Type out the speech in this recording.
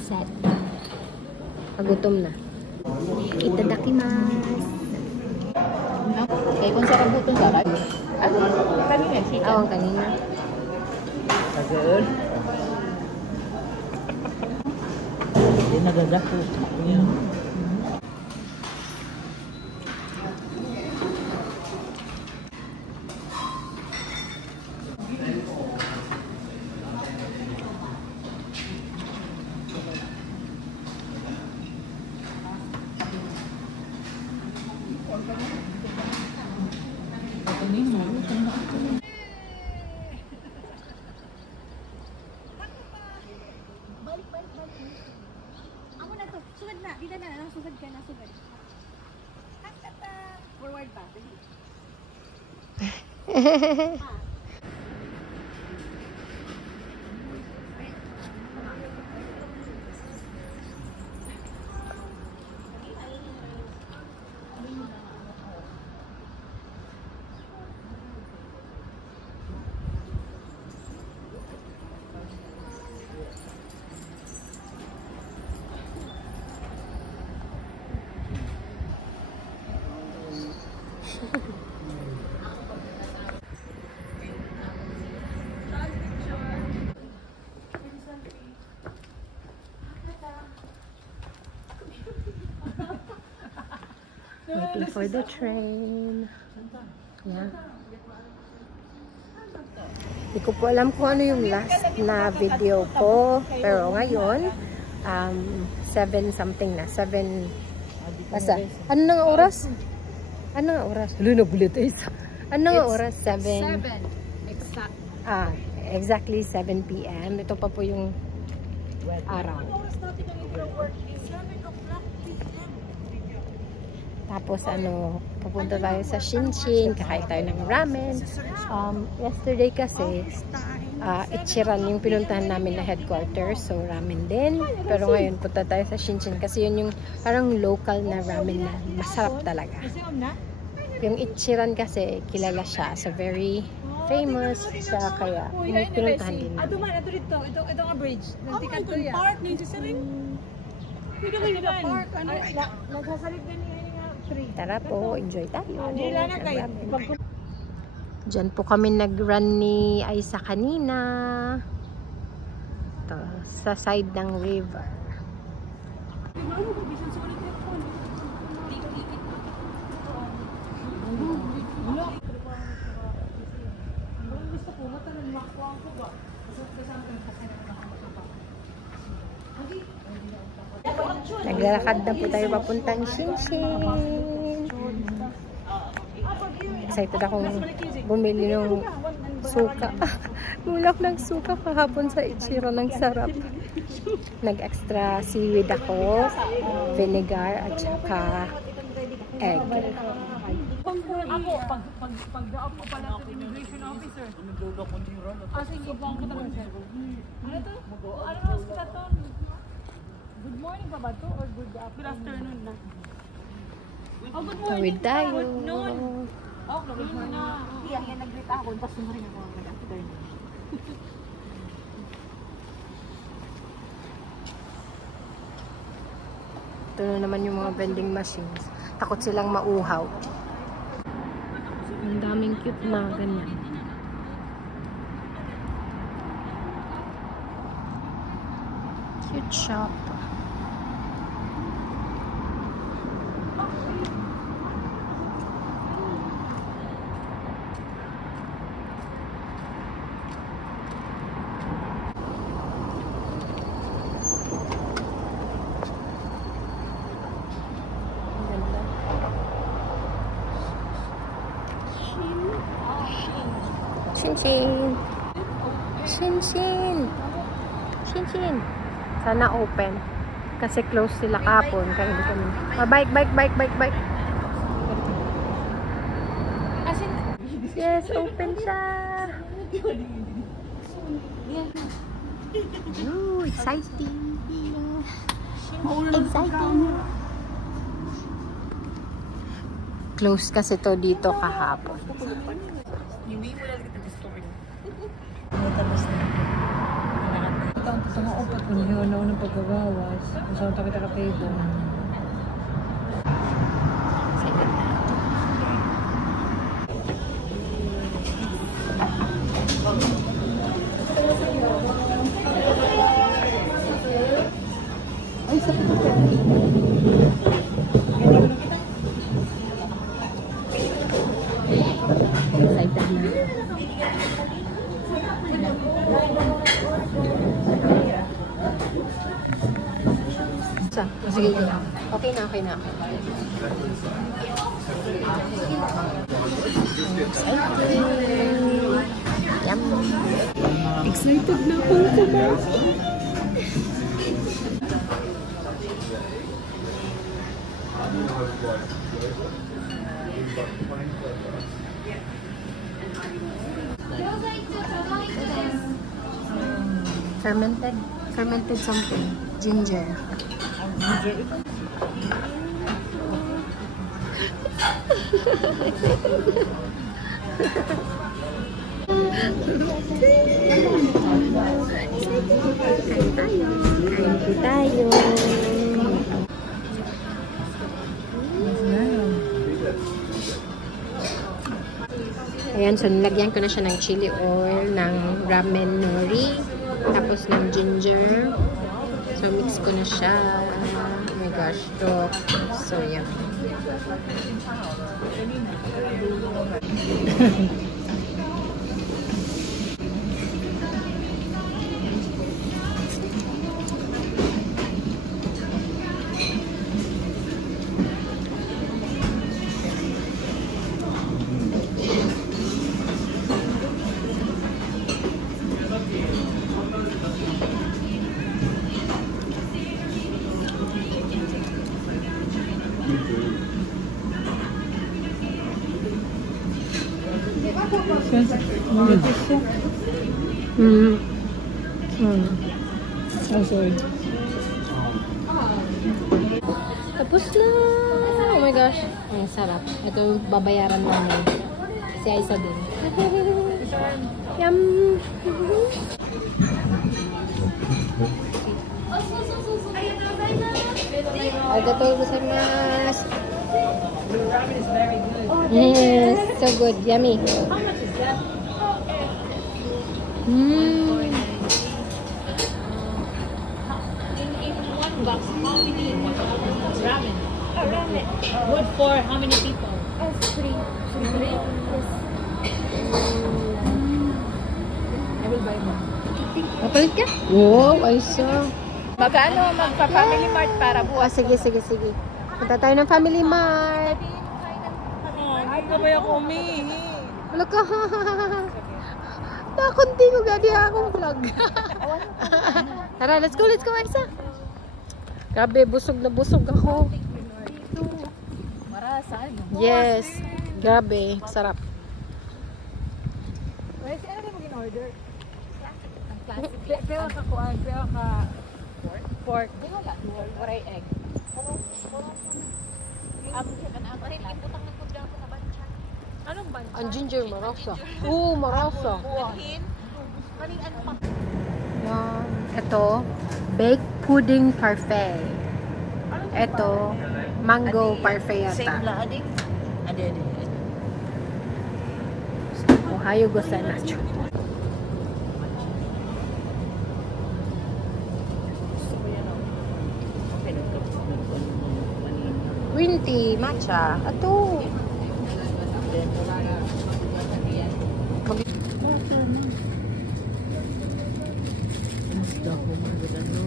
Set. Pagutom na. Itadakimasu. Okay, kung sarap buto sarap. Ano? Kanina, sika. Oo, kanina. Agad. Hindi nagagako. Amo na to. Sugad na. Dida na. Sugad ka na. Sugad. Kata. Forward pa. Waiting for the train. Yeah. Hindi ko po alam kung ano yung last na video ko. Pero ngayon, 7 something na. 7. Basta. Ano na nga oras? Ano nga oras? Luna bulit isa. Ano nga oras? 7. 7. Exact. Exactly 7 p.m. Ito pa po yung araw. Tapos pupunta tayo sa Shinshin, kakain tayo ng ramen. Yesterday kasi, Ichiran yung pinuntahan namin na headquarters, so ramen din. Pero ngayon punta tayo sa Shinshin kasi yun yung parang local na ramen na masarap talaga. Yung Ichiran kasi kilala siya, so very famous siya, kaya yung pinuntahan din namin. Ito nga bridge. Nantikan to yan. Park ninyo sa rin. Hindi ka kayo park. Nagsasalit na niya. Tara po, enjoy tayo. Diyan po kami nag-run ni Aisa kanina. Ito, sa side ng river. Naglalakad na po tayo papuntang Shinshin. Excited akong bumili ng suka. Bulak ng suka kahapon sa Ichiran, ng sarap. Nag-extra seaweed ako, vinegar at saka egg. Ako, pag-drop ko pala sa immigration officer. Sige, bang ko talaga siya. Ano to? Ano sa to? Good morning pa ba to? Or good afternoon na? Oh, good morning. Tawid tayo. Good noon. Oh, good morning na. Yan, nag-greet ako. Tapos sumarin ako. Good afternoon. Ito na naman yung mga vending machines. Takot silang mauhaw. Ang daming cute na ganyan. Cute shop. Shinshin! Shinshin! Shinshin! Sana open. Kasi close sila kahapon. Kaya hindi kami. Bike! Yes, open siya! Ooh, exciting! Exciting! Close kasi to dito kahapon. kita ang tatanga opat kung hiyo na ng pagkagawas. Masama ta kita kapego. Ay, sa excited na. Sige, okay na, okay na. Yum! Excited na akong kumain. Fermented something. Ginger. Kain tayo. Ayan, so nilagyan ko na siya ng chili oil, ng ramen nori, tapos ng ginger. So mix ko na siya. Oh my gosh, so yummy. Oh, sorry. Tapos na! Oh my gosh. Ang sarap. Ito yung babayaran namin. Si Aisa din. Yum! Arigatou gozaimasu. The ramen is very good. Yes, so good. Yummy. How much is that? In one box, how many ramen? Ramen. Good for how many people? Three. Yes. I will buy one. Mapalit ka? Wow, Aisa. Magkano magpa-family mart para bukas? Sige. Punta tayo ng Family Mart. Ay, kabay ako umihi. Wala ka. Nakunti ko gadi akong vlog. Tara, let's go, Aisa. Grabe, busog na busog ako. Marasan. Yes. Grabe, sarap. Wait, ano na mag-in-order? Ang classic. Pero ka kuan, pero ka pork. Di wala. Waray egg. Anong bancha? Ang ginger, marasa. Oo, marasa. Buhin? Kaning ano pa? Yan. Ito, baked pudding parfait. Ito, mango parfait yata. Ade. Ohayo gozaimasu. Green tea, matcha. Ito. Gusto ko magdalo.